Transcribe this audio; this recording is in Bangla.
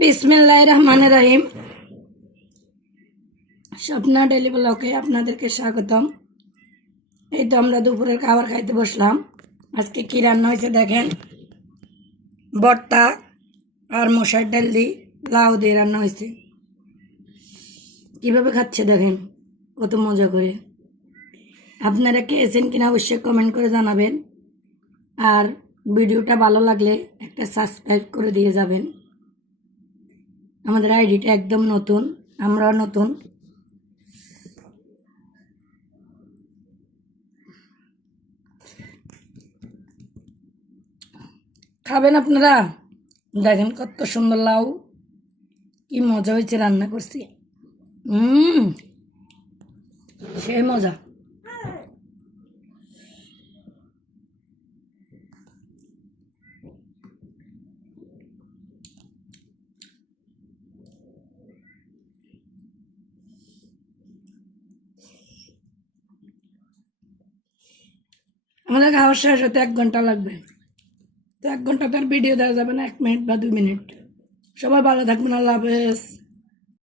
বিসমিল্লাহির রহমানির রহিম। স্বপ্না ডেলি ব্লকে আপনাদেরকে স্বাগতম। এই তো আমরা দুপুরের খাবার খাইতে বসলাম। আজকে কি রান্না হয়েছে দেখেন, ভর্তা আর মশার ডাল দিয়ে লাউ দিয়ে রান্না হয়েছে। কীভাবে খাচ্ছে দেখেন, কত মজা করে। আপনারা খেয়েছেন কিনা অবশ্যই কমেন্ট করে জানাবেন। আর ভিডিওটা ভালো লাগলে একটা সাবস্ক্রাইব করে দিয়ে যাবেন। আমাদের আইডিটা একদম নতুন, আমরাও নতুন। খাবেন আপনারা? দেখেন কত সুন্দর লাউ, কি মজা হয়েছে রান্না করছি। সেই মজা। আমাদের খাওয়ার শেষ হতে 1 ঘন্টা লাগবে। তো 1 ঘন্টা তার ভিডিও দেওয়া যাবে না, 1 মিনিট বা 2 মিনিট। সবাই ভালো থাকবেন, আল্লাহ হাফেজ।